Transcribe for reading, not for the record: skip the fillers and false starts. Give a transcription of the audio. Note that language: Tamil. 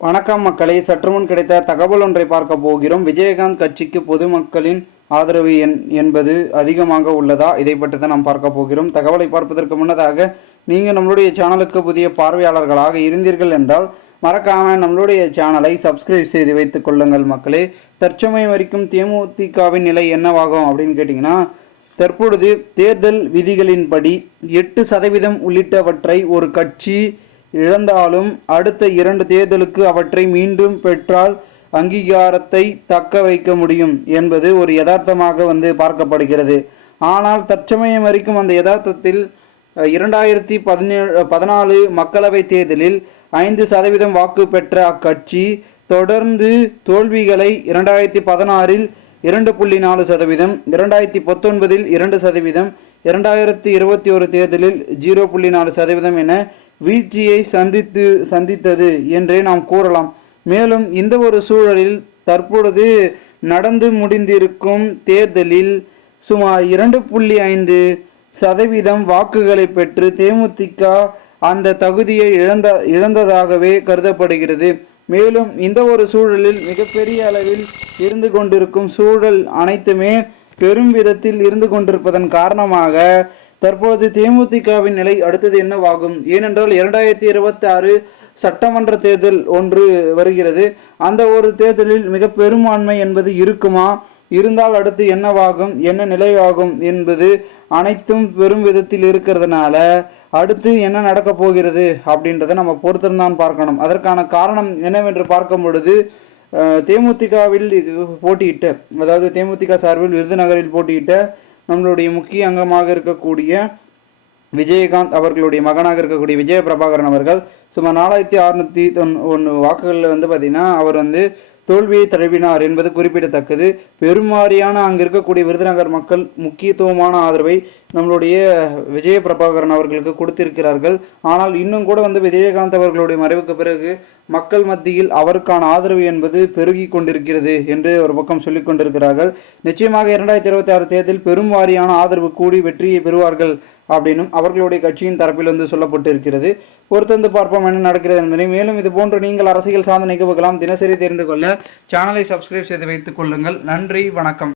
வணக்கம் மக்களே, சற்று முன் கிடைத்த தகவல் ஒன்றை பார்க்க போகிறோம். விஜயகாந்த் கட்சிக்கு பொதுமக்களின் ஆதரவு என்பது அதிகமாக உள்ளதா? இதை பற்றி தான் நாம் பார்க்க போகிறோம். தகவலை பார்ப்பதற்கு முன்னதாக நீங்கள் நம்மளுடைய சேனலுக்கு புதிய பார்வையாளர்களாக இருந்தீர்கள் என்றால் மறக்காமல் நம்மளுடைய சேனலை சப்ஸ்கிரைப் செய்து வைத்துக் கொள்ளுங்கள் மக்களே. தற்சமயம் வரைக்கும் தேமுதிகவின் நிலை என்னவாகும் அப்படின்னு கேட்டிங்கன்னா, தற்பொழுது தேர்தல் விதிகளின்படி 8% உள்ளிட்டவற்றை ஒரு கட்சி இழந்தாலும் அடுத்த 2 தேர்தலுக்கு அவற்றை மீண்டும் பெற்றால் அங்கீகாரத்தை தக்க வைக்க முடியும் என்பது ஒரு யதார்த்தமாக பார்க்கப்படுகிறது. ஆனால் தற்சமயம் வரைக்கும் அந்த யதார்த்தத்தில் 2014 மக்களவை தேர்தலில் 5% வாக்கு பெற்ற அக்கட்சி தொடர்ந்து தோல்விகளை 2016 2.4%, 2019 2%, 2021 தேர்தலில் 0.4% என வீழ்ச்சியை சந்தித்தது என்றே நாம் கூறலாம். மேலும் இந்த ஒரு சூழலில் தற்பொழுது நடந்து முடிந்திருக்கும் தேர்தலில் சுமார் 2.5% வாக்குகளை பெற்று தேமுதிக அந்த தகுதியை இழந்ததாகவே கருதப்படுகிறது. மேலும் இந்த ஒரு சூழலில் மிகப்பெரிய அளவில் இருந்து கொண்டிருக்கும் சூழல் அனைத்துமே பெரும் விதத்தில் இருந்து கொண்டிருப்பதன் காரணமாக தற்பொழுது தேமுதிகவின் நிலை அடுத்தது என்னவாகும்? ஏனென்றால் 2026 சட்டமன்ற தேர்தல் ஒன்று வருகிறது. அந்த ஒரு தேர்தலில் மிக பெரும்பான்மை என்பது இருக்குமா? இருந்தால் அடுத்து என்னவாகும், என்ன நிலையாகும் என்பது அனைத்தும் பெரும் விதத்தில் இருக்கிறதுனால அடுத்து என்ன நடக்கப் போகிறது அப்படின்றத நம்ம பொறுத்திருந்தான் பார்க்கணும். அதற்கான காரணம் என்னவென்று பார்க்கும் பொழுது, தேமுதிகவில் போட்டியிட்ட, அதாவது தேமுதிக சார்பில் விருதுநகரில் போட்டியிட்ட நம்மளுடைய முக்கிய அங்கமாக இருக்கக்கூடிய விஜயகாந்த் அவர்களுடைய மகனாக இருக்கக்கூடிய விஜய பிரபாகரன் அவர்கள் சுமார் 4691 வாக்குகளில் பார்த்திங்கன்னா அவர் தோல்வியை தழுவினார் என்பது குறிப்பிடத்தக்கது. பெருமாறியான அங்கு இருக்கக்கூடிய விருதுநகர் மக்கள் முக்கியத்துவமான ஆதரவை நம்மளுடைய விஜய பிரபாகரன் அவர்களுக்கு கொடுத்திருக்கிறார்கள். ஆனால் இன்னும் கூட விஜயகாந்த் அவர்களுடைய மறைவுக்கு பிறகு மக்கள் மத்தியில் அவருக்கான ஆதரவு என்பது பெருகி கொண்டிருக்கிறது என்று ஒரு பக்கம் சொல்லிக் கொண்டிருக்கிறார்கள். நிச்சயமாக 2026 தேர்தலில் பெரும் வாரியான ஆதரவு கூடி வெற்றியை பெறுவார்கள் அப்படின்னும் அவர்களுடைய கட்சியின் தரப்பில் சொல்லப்பட்டு இருக்கிறது. பொறுத்து பார்ப்போம் என்ன நடக்கிறது என்பதை. மேலும் இது போன்று நீங்கள் அரசியல் சார்ந்த நிகழ்வுகளாம் தினசரி தெரிந்து கொள்ள சேனலை சப்ஸ்கிரைப் செய்து வைத்துக் கொள்ளுங்கள். நன்றி, வணக்கம்.